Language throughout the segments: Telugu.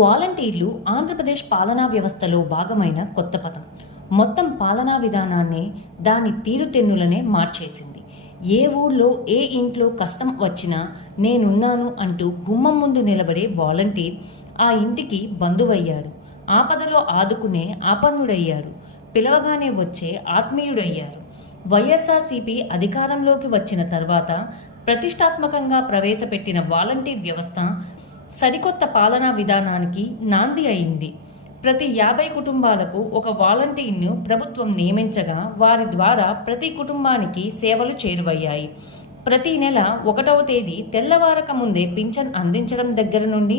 వాలంటీర్లు ఆంధ్రప్రదేశ్ పాలనా వ్యవస్థలో భాగమైన కొత్త పదం మొత్తం పాలనా విధానాన్ని దాని తీరుతెన్నులనే మార్చేసింది. ఏ ఊర్లో ఏ ఇంట్లో కష్టం వచ్చినా నేనున్నాను అంటూ గుమ్మం ముందు నిలబడే వాలంటీర్ ఆ ఇంటికి బంధువయ్యాడు. ఆపదలో ఆదుకునే ఆపన్నుడయ్యాడు. పిలవగానే వచ్చే ఆత్మీయుడయ్యారు. వైఎస్ఆర్సీపీ అధికారంలోకి వచ్చిన తర్వాత ప్రతిష్టాత్మకంగా ప్రవేశపెట్టిన వాలంటీర్ వ్యవస్థ సరికొత్త పాలనా విధానానికి నాంది అయింది. ప్రతి యాభై కుటుంబాలకు ఒక వాలంటీర్ను ప్రభుత్వం నియమించగా వారి ద్వారా ప్రతి కుటుంబానికి సేవలు చేరువయ్యాయి. ప్రతి నెల ఒకటవ తేదీ తెల్లవారక ముందే పింఛన్ అందించడం దగ్గర నుండి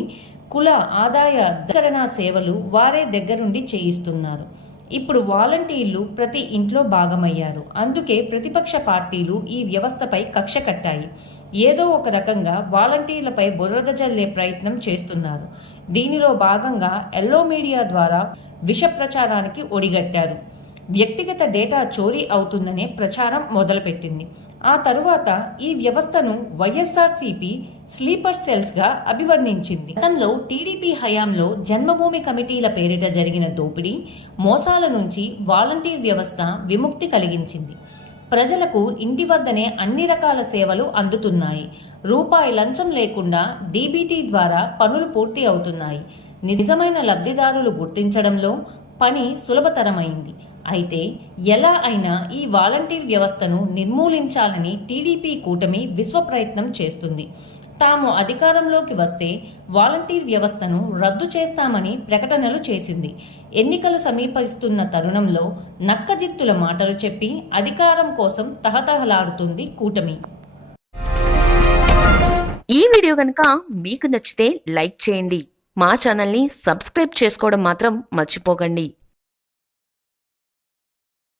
కుల ఆదాయ ధరణ సేవలు వారే దగ్గరుండి చేయిస్తున్నారు. ఇప్పుడు వాలంటీర్లు ప్రతి ఇంట్లో భాగమయ్యారు. అందుకే ప్రతిపక్ష పార్టీలు ఈ వ్యవస్థపై కక్ష కట్టాయి. ఏదో ఒక రకంగా వాలంటీర్లపై బురద జల్లే ప్రయత్నం చేస్తున్నారు. దీనిలో భాగంగా ఎల్లో మీడియా ద్వారా విష ప్రచారానికి ఒడిగట్టారు. వ్యక్తిగత డేటా చోరీ అవుతుందనే ప్రచారం మొదలుపెట్టింది. ఆ తరువాత ఈ వ్యవస్థను వైఎస్ఆర్సీపీ స్లీపర్ సెల్స్గా అభివర్ణించింది. గతంలో టీడీపీ హయాంలో జన్మభూమి కమిటీల పేరిట జరిగిన దోపిడీ మోసాల నుంచి వాలంటీర్ వ్యవస్థ విముక్తి కలిగించింది. ప్రజలకు ఇంటి వద్దనే అన్ని రకాల సేవలు అందుతున్నాయి. రూపాయి లంచం లేకుండా డీబీటీ ద్వారా పనులు పూర్తి అవుతున్నాయి. నిజమైన లబ్ధిదారులు గుర్తించడంలో పని సులభతరమైంది. అయితే ఎలా అయినా ఈ వాలంటీర్ వ్యవస్థను నిర్మూలించాలని టీడీపీ కూటమి విశ్వ ప్రయత్నం చేస్తుంది. తాము అధికారంలోకి వస్తే వాలంటీర్ వ్యవస్థను రద్దు చేస్తామని ప్రకటనలు చేసింది. ఎన్నికలు సమీపిస్తున్న తరుణంలో నక్కజిత్తుల మాటలు చెప్పి అధికారం కోసం తహతహలాడుతుంది కూటమి. ఈ వీడియో కనుక మీకు నచ్చితే లైక్ చేయండి. మా ఛానల్ని సబ్స్క్రైబ్ చేసుకోవడం మాత్రం మర్చిపోకండి.